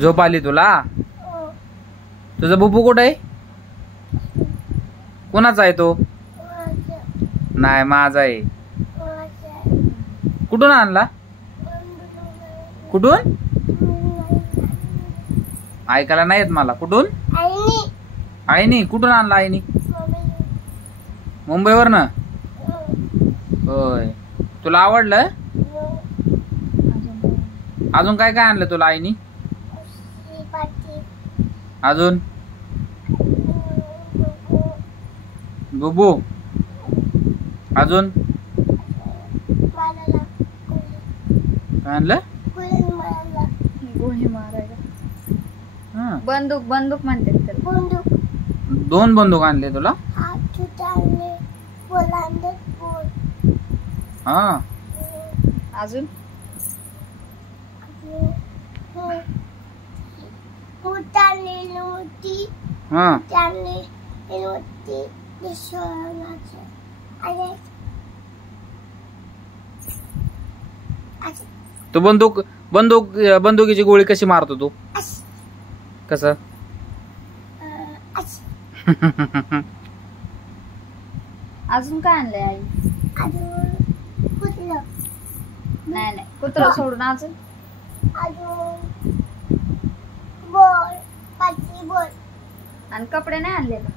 झोप आली तुला? तुझा बुबू कुठे आहे? कोणाचा आहे तो? नाही माझा आहे. कुठून आणला? कुठून? ऐकायला नाही येत मला. कुठून? आईनी. कुठून आणला आईनी? मुंबईवरनं. होय. तुला आवडलं? अजून काय काय आणलं तुला आईनी? अजून बुबू. अजून काय आणलं? गोळी मारायला. बंदूक म्हणतात त्याला. 2 बंदूक आणले तुला? हा. अजून हा. तू बंदुकीची गोळी कशी मारतो तू? कसं? अजून काय आणलंय आई? नाही कुत्रा सोडून अजून आणि कपडे नाही आणले का?